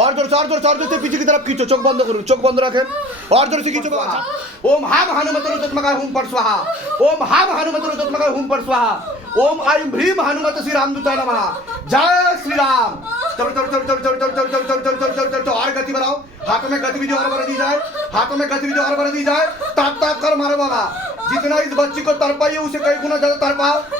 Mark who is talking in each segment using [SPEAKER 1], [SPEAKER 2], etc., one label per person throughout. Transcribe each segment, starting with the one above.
[SPEAKER 1] और ज़ोर से और ज़ोर से और ज़ोर से पीछे की तरफ़ खींचो चोक बंद करो चोक बंद रखें और ज़ोर से खींचो बाबा ओम हाम हनुमतो तत्मगा हुम पर स्वाहा ओम हाम हनुमतो तत्मगा हुम पर स्वाहा ओम आई भ्रीम हनुमत श्री राम रामदूता नमः जय श्री राम चलो चलो चलो चलो चलो चलो चलो चलो चलो चलो चलो और गति बनाओ हाथों में गति भी और बढ़ दी जाए हाथों में गति भी और बढ़ दी जाए ताप ताप कर मारो बाबा जितना इस बच्ची को तरपाइए उसे कई गुना ज़्यादा तरपाओ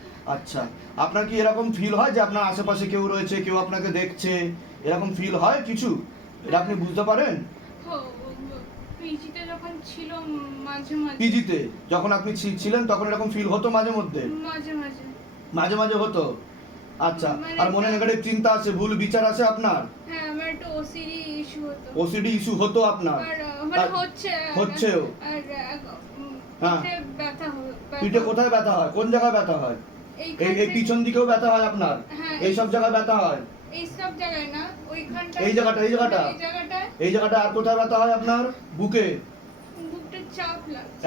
[SPEAKER 1] আচ্ছা আপনার কি এরকম ফিল হয় যে আপনার আশেপাশে কেউ রয়েছে কেউ আপনাকে দেখছে? এরকম ফিল হয় কিছু? এটা আপনি বুঝতে পারেন?
[SPEAKER 2] পিজিতে যখন
[SPEAKER 1] আপনি ছিলেন তখন এরকম ফিল হতো মাঝে মধ্যে?
[SPEAKER 2] মাঝে মাঝে।
[SPEAKER 1] হতো? আচ্ছা আর মনে নেগেটিভ চিন্তা আছে ভুল বিচার আছে আপনার?
[SPEAKER 2] ওসিডি ইস্যু হতো।
[SPEAKER 1] আপনার? হচ্ছেও? হ্যাঁ।
[SPEAKER 2] পিঠে
[SPEAKER 1] কোথায় ব্যথা হয়? কোন জায়গায় ব্যথা হয়? এই পিছন দিকেও ব্যথা হয় আপনার?
[SPEAKER 2] হ্যাঁ।
[SPEAKER 1] এই সব জায়গায় ব্যথা হয়?
[SPEAKER 2] এই সব জায়গায় না ওইখানটা
[SPEAKER 1] এই জায়গাটা এই জায়গাটা?
[SPEAKER 2] এই
[SPEAKER 1] জায়গাটা আর কোথায় ব্যথা হয় আপনার? বুকে?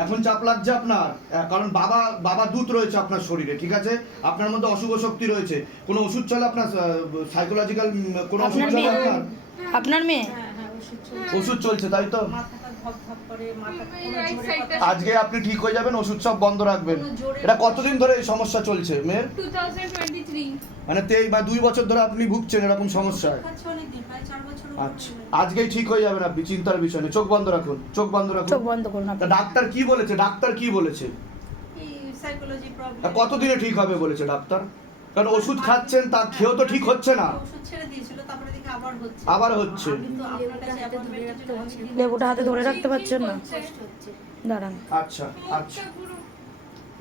[SPEAKER 1] এখন চাপ লাগছে আপনার? কারণ বাবা বাবা দূত রয়েছে আপনার শরীরে ঠিক আছে? আপনার মধ্যে অশুভ শক্তি রয়েছে। কোনো ওষুধ চলে আপনার সাইকোলজিক্যাল কোনো ওষুধ চলে আপনার?
[SPEAKER 3] আপনার মেয়ে?
[SPEAKER 1] ওষুধ চলছে। তাই তো? আজকে আপনি ঠিক হয়ে যাবেন ওষুধ সব বন্ধ রাখবেন। এটা কতদিন ধরে এই সমস্যা চলছে মেয়ের? মানে তেই বা দুই বছর ধরে আপনি ভুগছেন এরকম সমস্যায়। আচ্ছা আজকেই ঠিক হয়ে যাবেন আপনি চিন্তার বিষয় নেই চোখ বন্ধ রাখুন চোখ বন্ধ রাখুন।
[SPEAKER 3] চোখ বন্ধ করুন
[SPEAKER 1] ডাক্তার কি বলেছে ডাক্তার কি বলেছে? কতদিনে ঠিক হবে বলেছে ডাক্তার? কারণ ওষুধ খাচ্ছেন তার খেয়েও তো ঠিক হচ্ছে না।
[SPEAKER 4] আবার হচ্ছে।
[SPEAKER 3] লেবুটা হাতে ধরে রাখতে পারছেন না। দাঁড়ান।
[SPEAKER 1] আচ্ছা আচ্ছা।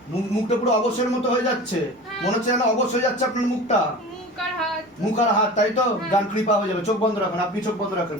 [SPEAKER 1] মুখ মুখটা পুরো অবসের মতো হয়ে যাচ্ছে। মনে হচ্ছে যেন অবশ হয়ে যাচ্ছে আপনার মুখটা।
[SPEAKER 2] মুখ আর হাত।
[SPEAKER 1] তাই তো? ডান কৃপা হয়ে যাবে। চোখ বন্ধ রাখুন। আপনি চোখ বন্ধ রাখেন।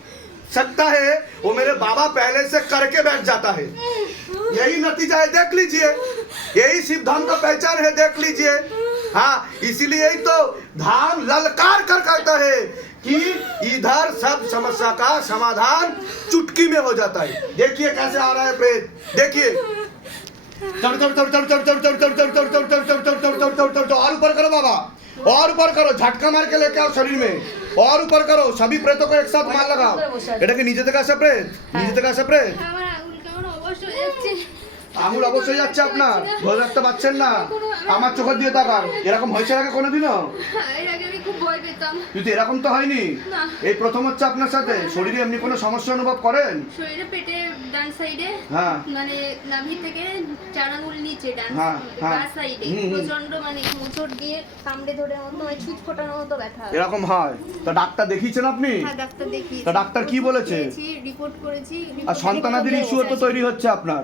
[SPEAKER 1] सकता है वो मेरे बाबा पहले से करके बैठ जाता है यही नतीजा है देख लीजिए यही शिव धाम का पहचान है देख लीजिए हाँ इसीलिए तो धाम ललकार कर कहता है कि इधर सब समस्या का समाधान चुटकी में हो जाता है देखिए कैसे आ रहा है प्रेत देखिए और ऊपर करो बाबा और ऊपर करो झटका मार के लेके आओ शरीर में और ऊपर करो सभी प्रेतों को एक साथ मार लगाओ। এটা কি নিজে থেকে আসা প্রেত নিজে থেকে আসা প্রেত
[SPEAKER 2] আমার আঙুল কামড় অবশ্যই
[SPEAKER 1] আঙুল অবশ্যই যাচ্ছে আপনার। ধরে রাখতে পারছেন না। আমার চোখের দিয়ে তাকান। এরকম হয়েছে আগে কোনোদিনও? এরকম তো হয়নি। এই প্রথম হচ্ছে আপনার সাথে। শরীরে এমনি কোনো সমস্যা অনুভব করেন?
[SPEAKER 2] শরীরে পেটে ডান সাইডে
[SPEAKER 1] হ্যাঁ।
[SPEAKER 2] মানে নাভি থেকে চার আঙুল নিচে ডান
[SPEAKER 1] হ্যাঁ, হ্যাঁ।
[SPEAKER 2] সাইডে। প্রচণ্ড মানে দিয়ে কামড়ে ধরে মতো ফোটানোর মতো ব্যথা।
[SPEAKER 1] এরকম হয়। তো ডাক্তার দেখিয়েছেন আপনি?
[SPEAKER 2] হ্যাঁ ডাক্তার দেখিয়েছি।
[SPEAKER 1] ডাক্তার কি বলেছে?
[SPEAKER 2] রিপোর্ট করেছি
[SPEAKER 1] আর সন্তানাদের ইস্যু তো তৈরি হচ্ছে আপনার।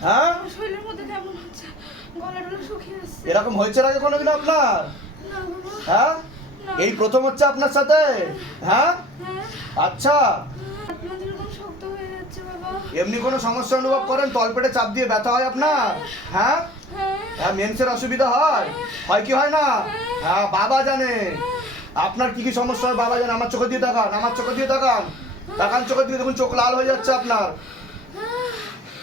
[SPEAKER 1] হ্যাঁ?
[SPEAKER 4] শরীরের মধ্যে কেমন হচ্ছে গলা শুকিয়ে আসছে।
[SPEAKER 1] এরকম হয়েছে আগে কোনো
[SPEAKER 4] দিন আপনার?
[SPEAKER 1] হ্যাঁ? এই প্রথম হচ্ছে আপনার সাথে? হ্যাঁ?
[SPEAKER 4] হ্যাঁ।
[SPEAKER 1] আচ্ছা। এমনি কোনো সমস্যা অনুভব করেন? তলপেটে চাপ দিয়ে ব্যথা হয় আপনার? হ্যাঁ?
[SPEAKER 4] হ্যাঁ।,
[SPEAKER 1] হ্যাঁ মেন্সের অসুবিধা হয়? হ্যাঁ। হয়। কি হয় না? হ্যাঁ। বাবা জানে। আপনার কি কি সমস্যা হয়? বাবা জানে। আমার চোখে দিয়ে তাকান। আমার চোখে দিয়ে তাকান। তাকান চোখে দিয়ে দেখুন চোখ লাল হয়ে যাচ্ছে আপনার।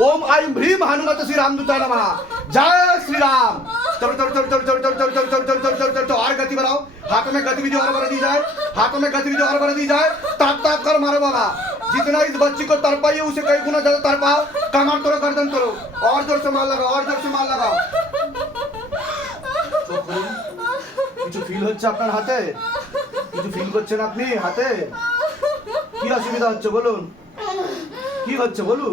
[SPEAKER 1] ओम आई भीम हनुमत श्री राम दूता नमा जय श्री राम चलो चलो चलो चलो चलो चलो चलो चलो चलो चलो चलो और गति बढ़ाओ हाथ में गतिविधि और बढ़ा दी जाए हाथों में गतिविधि और बढ़ा दी जाए ताप ताप कर मारो बाबा जितना इस बच्ची को तड़पाइए उसे कई गुना ज्यादा तड़पाओ कमर तोड़ो गर्दन तोड़ो और जोर से मार लगाओ और जोर से मार लगाओ কিছু ফিল হচ্ছে আপনার হাতে কিছু ফিল করছেন আপনি হাতে কি অসুবিধা হচ্ছে বলুন কি হচ্ছে বলুন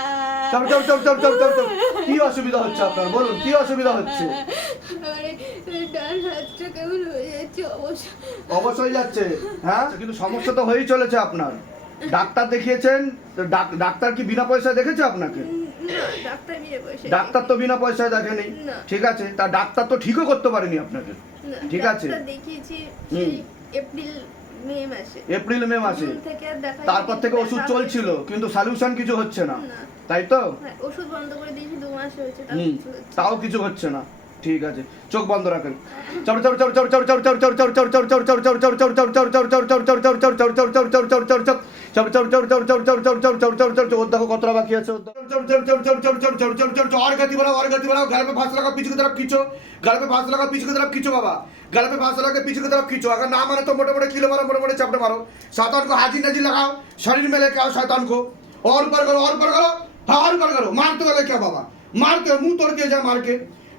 [SPEAKER 1] চল চল চল চল চল চল কি অসুবিধা হচ্ছে আপনার? বলুন কি অসুবিধা হচ্ছে? অবশ্যই যাচ্ছে? হ্যাঁ কিন্তু সমস্যা তো হয়েই চলেছে আপনার। ডাক্তার দেখিয়েছেন ডাক্তার কি বিনা পয়সায় দেখেছে আপনাকে?
[SPEAKER 4] ডাক্তার
[SPEAKER 1] তো বিনা পয়সায় দেখেনি। ঠিক আছে তা ডাক্তার তো ঠিকও করতে পারেনি আপনাকে। ঠিক আছে।
[SPEAKER 4] দেখিয়েছি। এপ্রিল
[SPEAKER 1] এপ্রিল মে মাসে। তারপর থেকে ওষুধ চলছিল কিন্তু সলিউশন কিছু হচ্ছে না।
[SPEAKER 4] না।
[SPEAKER 1] তাই তো?
[SPEAKER 4] হ্যাঁ, ওষুধ বন্ধ করে দিয়েছি দু মাস হয়েছে তাও কিছু হচ্ছে না।
[SPEAKER 1] ঠিক আছে চোখ বন্ধ রাখেন ওর দেখো কতটা বাকি আছে और गति बढ़ाओ और गति बढ़ाओ घर में फांस लगा पीछे की तरफ खींचो घर में फांस लगा पीछे की तरफ खींचो बाबा घर में फांस लगा पीछे की तरफ खींचो अगर ना माने तो मोटे मोटे किलो मारो मोटे मोटे चपटे मारो शैतान को हाजिर नजीर लगाओ शरीर में लेके आओ शैतान को और पर करो और पर करो हाँ और पर करो मारते हुए लेके आओ बाबा मारते मुंह तोड़ दिया जाए मार के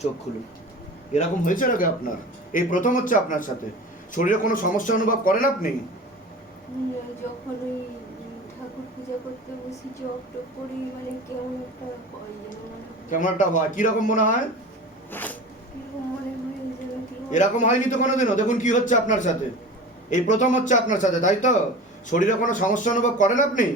[SPEAKER 1] চোখ খুলুন। এরকম হয়েছে নাকি আপনার? এই প্রথম হচ্ছে আপনার সাথে। শরীরে কোনো সমস্যা অনুভব করেন আপনি?
[SPEAKER 5] যখন ওই ঠাকুর পূজা করতে বসি জপ টপ করি মানে কেমন একটা হয় মানে
[SPEAKER 1] কেমন একটা হয়? কীরকম মনে হয়। এরকম হয়নি তো কোনোদিনও? দেখুন কি হচ্ছে আপনার সাথে। এই প্রথম হচ্ছে আপনার সাথে তাই তো? শরীরে কোনো সমস্যা অনুভব করেন আপনি?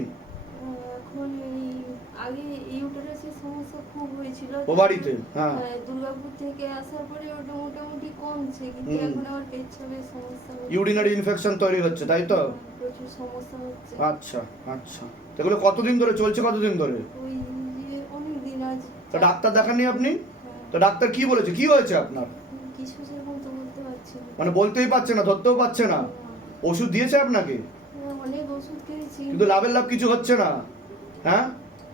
[SPEAKER 5] ইউটারাসের সমস্যা খুব হয়েছিল
[SPEAKER 1] ও বাড়িতে? হ্যাঁ।
[SPEAKER 5] হ্যাঁ, দুর্গাপুর থেকে আসার পরে ওটা মোটামুটি কমছে কিন্তু এখন আমার পেচ্ছাপের সমস্যা
[SPEAKER 1] ইউরিনারি ইনফেকশন তৈরি হচ্ছে তাই তো?
[SPEAKER 5] প্রচুর সমস্যা হচ্ছে।
[SPEAKER 1] আচ্ছা আচ্ছা। এগুলো কতদিন ধরে চলছে কতদিন ধরে?
[SPEAKER 5] ওই অনেক দিন আজ।
[SPEAKER 1] তো ডাক্তার দেখাননি আপনি?
[SPEAKER 5] হ্যাঁ,
[SPEAKER 1] তো ডাক্তার কি বলেছে? কি হয়েছে আপনার?
[SPEAKER 5] কিছু সেরকম তো বলতে পারছি না।
[SPEAKER 1] মানে বলতেই পারছে না ধরতেও পারছে না। ওষুধ দিয়েছে আপনাকে?
[SPEAKER 5] হ্যাঁ, অনেক ওষুধ খেয়েছি
[SPEAKER 1] কিন্তু লাভের লাভ কিছু হচ্ছে না। হ্যাঁ?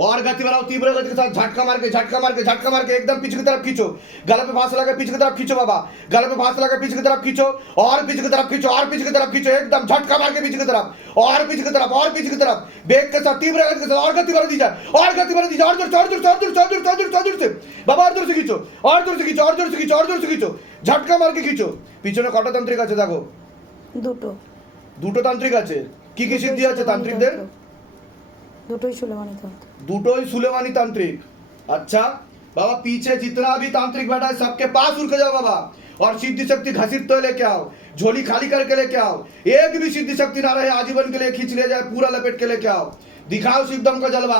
[SPEAKER 1] और गति बढ़ाओ तीव्र गति के साथ झटका मार के झटका मार के झटका मार के एकदम पीछे की तरफ खींचो गले पे फांस लगा पीछे की तरफ खींचो बाबा गले पे फांस लगा पीछे की तरफ खींचो और पीछे की तरफ खींचो और पीछे की तरफ खींचो एकदम झटका मार के पीछे की तरफ और पीछे की तरफ और पीछे की तरफ बेग के साथ तीव्र गति के साथ और गति बढ़ा दीजिए और गति बढ़ा दीजिए और जोर से और जोर से और जोर से और जोर से और जोर से और जोर से बाबा और जोर से खींचो और जोर से खींचो और जोर से खींचो और जोर से खींचो झटका मार के खींचो পিছনে কটা তান্ত্রিক আছে দেখো
[SPEAKER 3] দুটো
[SPEAKER 1] দুটো তান্ত্রিক আছে কি কি সিদ্ধি আছে তান্ত্রিকদের
[SPEAKER 3] दुटो ही सुलेमानी
[SPEAKER 1] तांत्रिक दुटो ही सुलेमानी तांत्रिक अच्छा बाबा पीछे जितना भी तांत्रिक बैठा है सबके पास उड़ के जाओ बाबा और सिद्धि शक्ति घसीट तो लेके आओ, झोली खाली करके लेके आओ, एक भी सिद्धि शक्ति ना रहे, आजीवन के लिए खींच ले जाए, पूरा लपेट के लेके आओ। दिखाओ शिवदम का जलवा,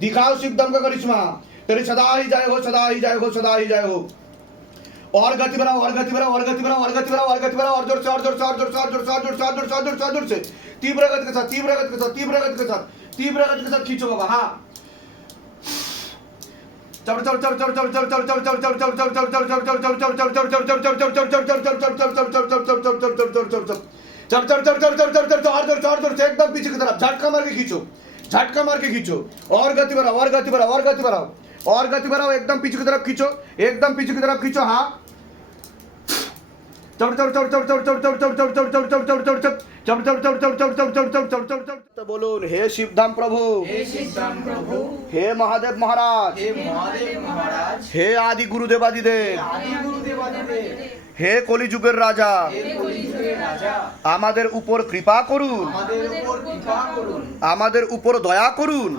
[SPEAKER 1] दिखाओ शिवदम का करिश्मा, तेरे सदा ही जाए हो, सदा ही जाए हो, सदा ही जाए हो। और गति बनाओ, और गति बनाओ, और गति बनाओ, और गति बनाओ, और गति बनाओ और ज़ोर से और ज़ोर से, और ज़ोर से, और ज़ोर से, और ज़ोर से, और ज़ोर से, और ज़ोर से, और ज़ोर से, तीव्र गति के साथ, तीव्र गति के साथ, तीव्र गति के साथ। तीव्र गति के साथ खींचो बाबा हाँ चल चल चल चल चल चल चल चल चल चल चल चल चल चल चल चल चल चल चल चल चल चल चल चल चल चल चल चल चल चल चल चल चल चल चल चल चल चल चल चल चल चल चल और जोर से और जोर से एकदम पीछे की तरफ झटका मार के खींचो झटका मार के खींचो और गति बढ़ाओ और गति बढ़ाओ और गति बढ़ाओ और गति बढ़ाओ एकदम पीछे की तरफ खींचो एकदम पीछे की तरफ खींचो हाँ বলুন হে শিবধাম প্রভু। হে মহাদেব মহারাজ। হে আদি
[SPEAKER 6] গুরুদেবাদি গুরুদেবাদিদেব।
[SPEAKER 1] হে কলিযুগের রাজা। আমাদের উপর কৃপা করুন।
[SPEAKER 6] আমাদের উপর
[SPEAKER 1] দয়া করুন।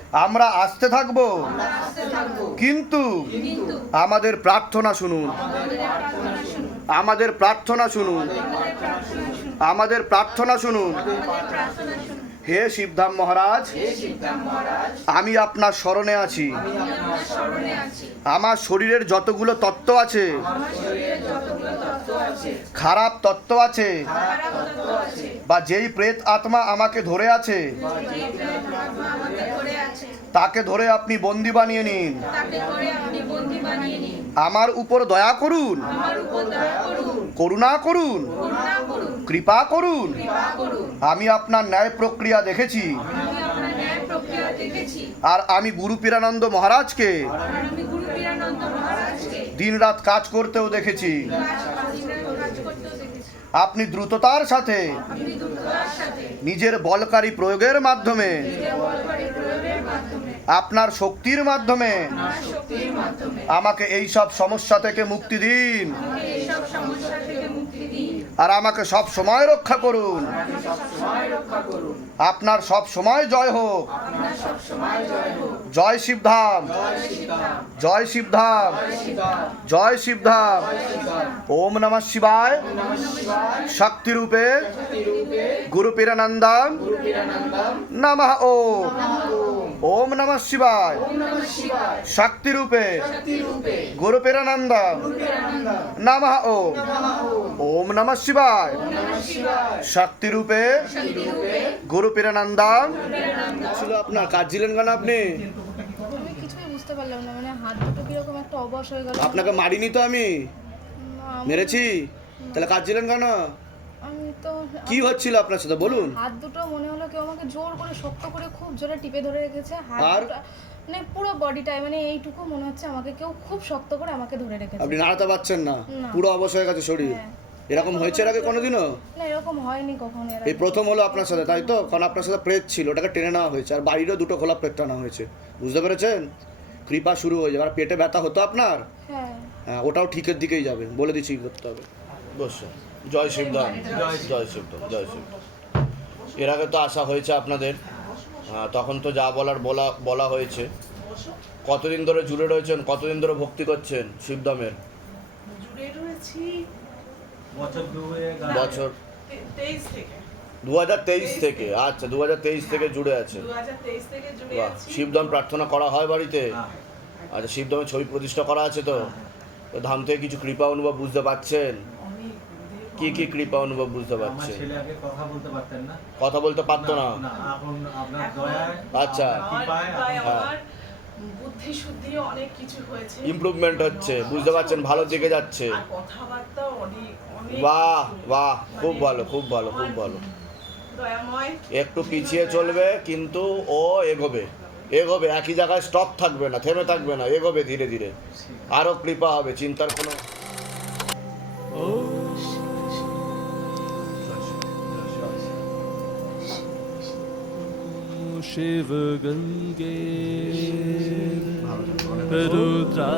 [SPEAKER 6] আমরা
[SPEAKER 1] আসতে থাকব। কিন্তু আমাদের প্রার্থনা শুনুন।
[SPEAKER 6] আমাদের প্রার্থনা শুনুন।
[SPEAKER 1] আমাদের প্রার্থনা শুনুন। হে শিবধাম মহারাজ আমি আপনার স্মরণে আছি। আমার শরীরের যতগুলো তত্ত্ব আছে খারাপ তত্ত্ব আছে বা যেই প্রেত আত্মা আমাকে ধরে আছে তাকে ধরে আপনি বন্দি বানিয়ে নিন। আমার উপর দয়া করুন। করুণা করুন। কৃপা করুন। আমি আপনার ন্যায় প্রক্রিয়া দেখেছি। আর আমি গুরু পীরানন্দ মহারাজকে
[SPEAKER 4] দিন
[SPEAKER 1] রাত কাজ করতেও দেখেছি। আপনি দ্রুততার সাথে নিজের বলকারী প্রয়োগের মাধ্যমে আপনার শক্তির মাধ্যমে আমাকে এই সব সমস্যা থেকে মুক্তি দিন। আর আমাকে সব সময় রক্ষা করুন। আপনার সব সময় জয় হোক।
[SPEAKER 4] জয়
[SPEAKER 1] শিবধাম
[SPEAKER 6] জয়
[SPEAKER 1] শিবধাম
[SPEAKER 6] জয়
[SPEAKER 1] শিবধাম ওম নম শিবায়।
[SPEAKER 6] শক্তিরূপে গুরুপিরানন্দম
[SPEAKER 1] নম ও ওম নম শিবায়।
[SPEAKER 6] শক্তিরূপে গুরুপিরানন্দম
[SPEAKER 1] নম ও ওম নম শিবায়। শক্তি
[SPEAKER 6] শক্তিরূপে
[SPEAKER 1] গুরুপিরানন্দম। ছিল আপনার কাজ ছিলেন কেন আপনি?
[SPEAKER 7] বুঝতে পারলাম না মানে হাত দুটো কীরকম একটা অবশ হয়ে গেল।
[SPEAKER 1] আপনাকে মারিনি তো আমি? মেরেছি? তাহলে কাজ ছিলেন কেন?
[SPEAKER 7] আমি তো
[SPEAKER 1] কি হচ্ছিল আপনার সাথে? বলুন।
[SPEAKER 7] হাত দুটো মনে হলো কেউ আমাকে জোর করে শক্ত করে খুব জোরে টিপে ধরে রেখেছে। হাত? মানে পুরো বডিটাই মানে এইটুকু মনে হচ্ছে আমাকে কেউ খুব শক্ত করে আমাকে ধরে রেখেছে।
[SPEAKER 1] আপনি নাড়াতে পারছেন না। পুরো অবশ হয়ে গেছে শরীর?
[SPEAKER 7] হ্যাঁ।
[SPEAKER 1] এরকম হয়েছে এর আগে কোনোদিনও?
[SPEAKER 7] না এরকম হয়নি কখনো
[SPEAKER 1] এই প্রথম হলো আপনার সাথে তাই তো? কারণ আপনার সাথে প্রেত ছিল ওটাকে টেনে নেওয়া হয়েছে। আর বাড়িরও দুটো খোলা প্রেত টানা হয়েছে। বুঝতে পেরেছেন? কৃপা শুরু হয়ে যাবে। আর পেটে ব্যথা হতো আপনার?
[SPEAKER 7] হ্যাঁ।
[SPEAKER 1] হ্যাঁ ওটাও ঠিকের দিকেই যাবে। বলে দিচ্ছি কি করতে হবে। বসো জয় শিবধাম জয় শিবধাম জয় শিবধাম এর আগে তো আসা হয়েছে আপনাদের। হ্যাঁ, তখন তো যা বলার বলা বলা হয়েছে। কতদিন ধরে জুড়ে রয়েছেন কতদিন ধরে ভক্তি করছেন শিবধামের
[SPEAKER 8] জুড়ে রয়েছি
[SPEAKER 9] বছর
[SPEAKER 1] বছর
[SPEAKER 8] তেইশ থেকে।
[SPEAKER 1] দু হাজার তেইশ থেকে আচ্ছা দু হাজার তেইশ থেকে জুড়ে আছে। বাহ শিবধাম প্রার্থনা করা হয় বাড়িতে?
[SPEAKER 9] হ্যাঁ।
[SPEAKER 1] আচ্ছা শিবধামের ছবি প্রতিষ্ঠা করা আছে তো? তো ধাম থেকে কিছু কৃপা অনুভব বুঝতে পারছেন কি কি কৃপা অনুভব বুঝতে পারছেন
[SPEAKER 9] কথা বলতে পারতেন না।
[SPEAKER 1] পারতো না?
[SPEAKER 9] না এখন আপনার
[SPEAKER 8] এখন
[SPEAKER 9] দয়ায়
[SPEAKER 1] আচ্ছা।
[SPEAKER 8] বুদ্ধি শুদ্ধি অনেক কিছু হয়েছে।
[SPEAKER 1] ইমপ্রুভমেন্ট হচ্ছে বুঝতে পারছেন ভালো দিকে যাচ্ছে।
[SPEAKER 8] কথাবার্তা অনেক অনেক
[SPEAKER 1] বাহ বাহ খুব
[SPEAKER 8] মানে
[SPEAKER 1] ভালো খুব ভালো খুব ভালো। একটু পিছিয়ে চলবে কিন্তু ও এগোবে। এগোবে একই জায়গায় স্টপ থাকবে না থেমে থাকবে না এগোবে ধীরে ধীরে। আরও কৃপা হবে চিন্তার কোনো
[SPEAKER 5] শিব গঙ্গে রুদ্রা